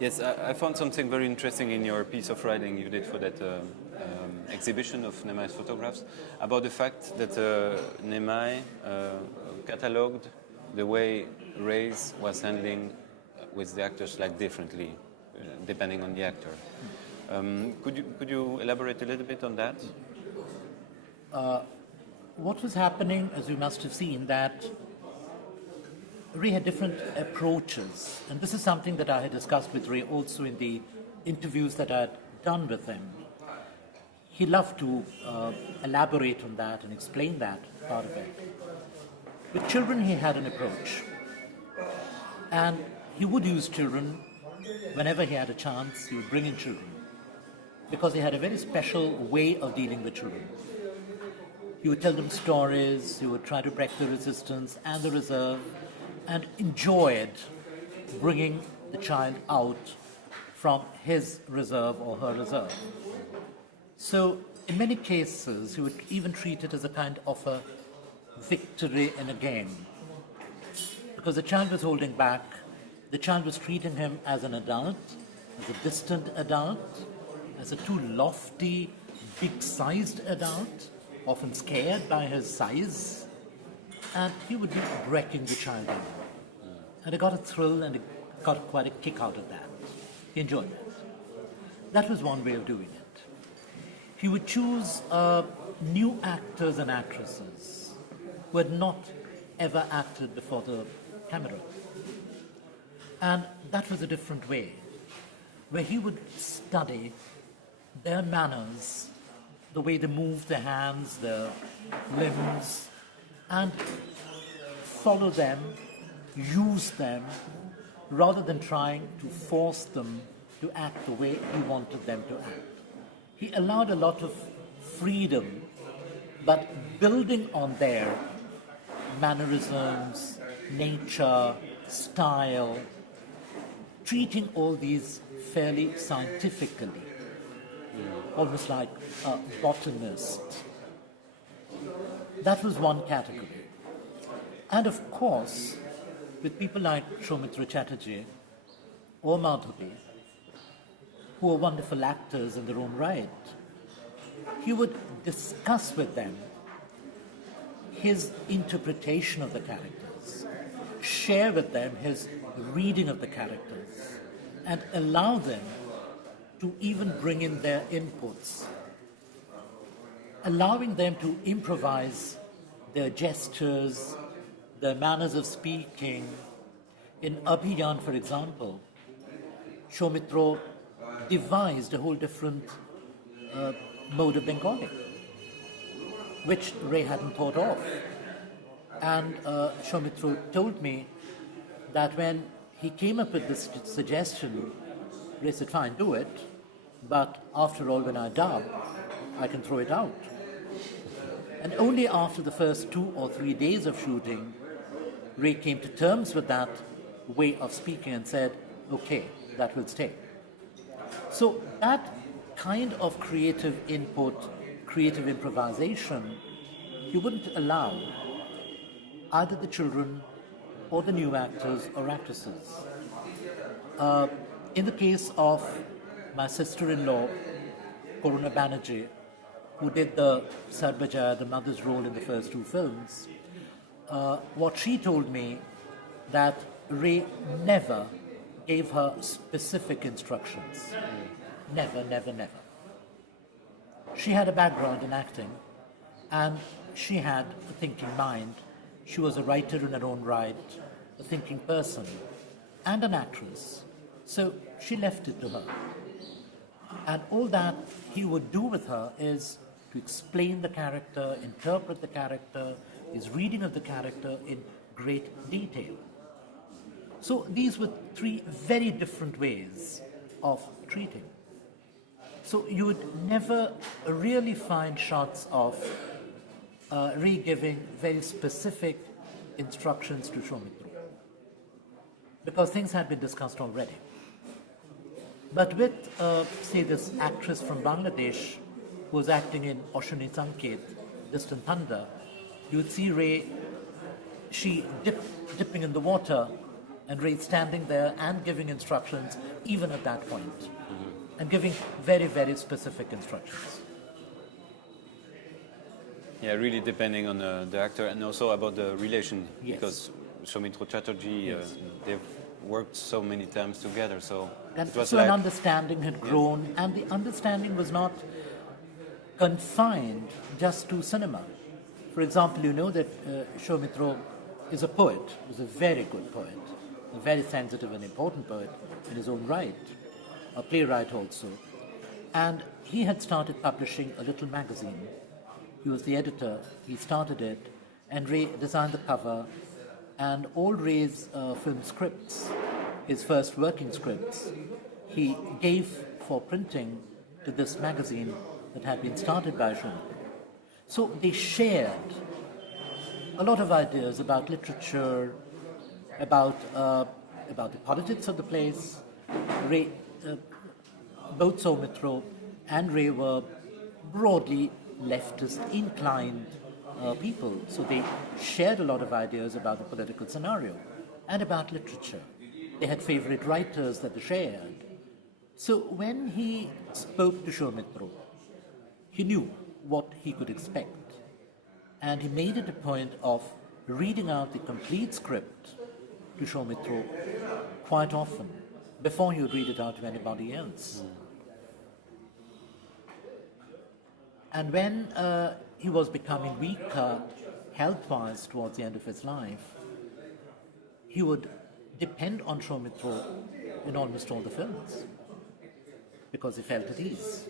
Yes, I found something very interesting in your piece of writing you did for that exhibition of Nemai's photographs about the fact that Nemai catalogued the way Reyes was handling with the actors like differently, depending on the actor. Could you elaborate a little bit on that? What was happening, as you must have seen, that Ray had different approaches, and this is something that I had discussed with Ray also in the interviews that I had done with him. He loved to elaborate on that and explain that part of it. With children, he had an approach, and he would use children whenever he had a chance. He would bring in children because he had a very special way of dealing with children. He would tell them stories, he would try to break the resistance and the reserve, and enjoyed bringing the child out from his reserve or her reserve. So in many cases, he would even treat it as a kind of a victory in a game. Because the child was holding back, the child was treating him as an adult, as a distant adult, as a too lofty, big-sized adult, often scared by his size, and he would be breaking the child down. And he got a thrill and he got quite a kick out of that. He enjoyed that. That was one way of doing it. He would choose new actors and actresses who had not ever acted before the camera. And that was a different way, where he would study their manners, the way they move their hands, their limbs, and follow them, use them, rather than trying to force them to act the way he wanted them to act. He allowed a lot of freedom, but building on their mannerisms, nature, style, treating all these fairly scientifically, almost like a botanist. That was one category. And of course, with people like Soumitra Chatterjee or Madhavi, who are wonderful actors in their own right, he would discuss with them his interpretation of the characters, share with them his reading of the characters, and allow them to even bring in their inputs, allowing them to improvise their gestures, their manners of speaking. In Abhiyan, for example, Soumitra devised a whole different mode of Bengali, which Ray hadn't thought of. And Soumitra told me that when he came up with this suggestion, Ray said, fine, do it, but after all, when I dub, I can throw it out. And only after the first 2 or 3 days of shooting, Ray came to terms with that way of speaking and said, okay, that will stay. So that kind of creative input, creative improvisation, he wouldn't allow either the children or the new actors or actresses. In the case of my sister-in-law, Corona Banerjee, who did the Sarbajaya, the mother's role in the first 2 films, what she told me that Ray never gave her specific instructions. Never, never, never. She had a background in acting, and she had a thinking mind. She was a writer in her own right, a thinking person, and an actress. So she left it to her. And all that he would do with her is to explain the character, interpret the character, his reading of the character in great detail. So these were 3 very different ways of treating. So you would never really find shots of Ray giving very specific instructions to Soumitra, because things had been discussed already. But with, say, this actress from Bangladesh who was acting in Oshani Sanket, Distant Thunder, you would see Ray, she dipping in the water and Ray standing there and giving instructions even at that point, and giving very, very specific instructions. Yeah, really depending on the actor and also about the relation. Yes. Because Soumitra Chatterjee, Yes. they've worked so many times together, so And it was so like an understanding had grown, and the understanding was not confined just to cinema. For example, you know that Soumitra is a poet, is a very good poet, a very sensitive and important poet in his own right, a playwright also. And he had started publishing a little magazine. He was the editor, he started it, and Ray designed the cover, and all Ray's film scripts, his first working scripts, he gave for printing to this magazine that had been started by Soumitra. So they shared a lot of ideas about literature, about the politics of the place. Ray, both Soumitra and Ray were broadly leftist inclined people, so they shared a lot of ideas about the political scenario and about literature. They had favorite writers that they shared. So when he spoke to Soumitra, he knew what he could expect, and he made it a point of reading out the complete script to Soumitra quite often before he would read it out to anybody else. And when he was becoming weaker health-wise towards the end of his life, he would depend on Soumitra in almost all the films because he felt at ease.